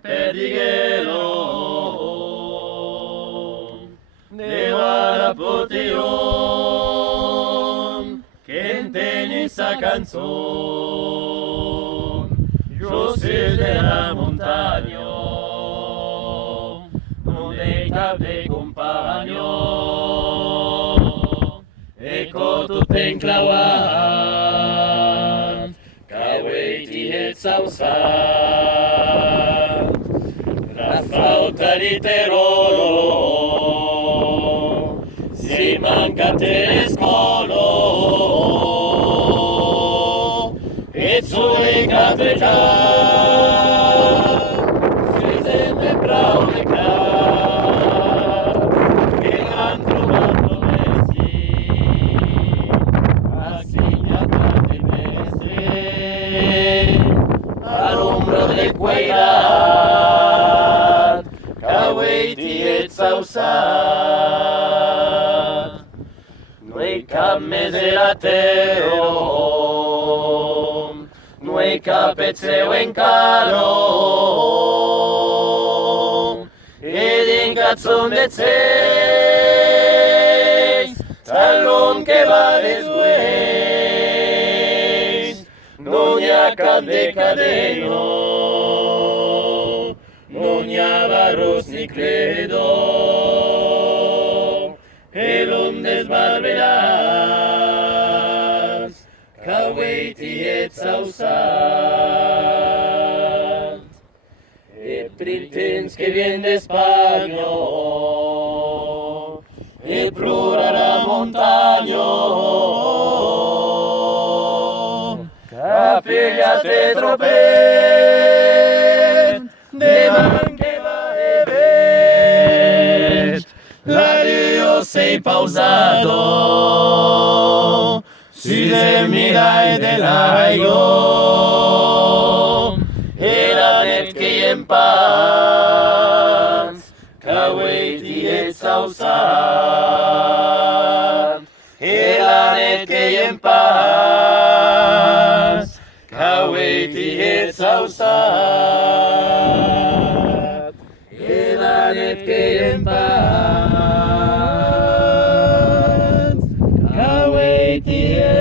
perdigelo Nevada potion che inteni sa canzone Giù della montagna non è cape compagno Ecco tutto inclavat Caueti et sausat La flauta di Terolo Si manca telescolo E sulle cattedrali Si sente bravo le Che han trovato messi Assegnata del mestre All'ombra del queirat Caueti et sausat Noi cap miseratero Noi capezeu en caro Ed in cazzon de zeis Talon que va desgueis Non hi ha cap de cadeno Non hi ha barros ni credo E l'ondes barberàs Caueti et sausat E prim temps que vien d'Espanya E plorarà montagno Capella te tropet Demant que va e vet L'ario sei pausato Si del mirai dell'aio E la net che en paz Caueti et sausat E la net che en paz Caueti et sausat E la net che en paz Caueti et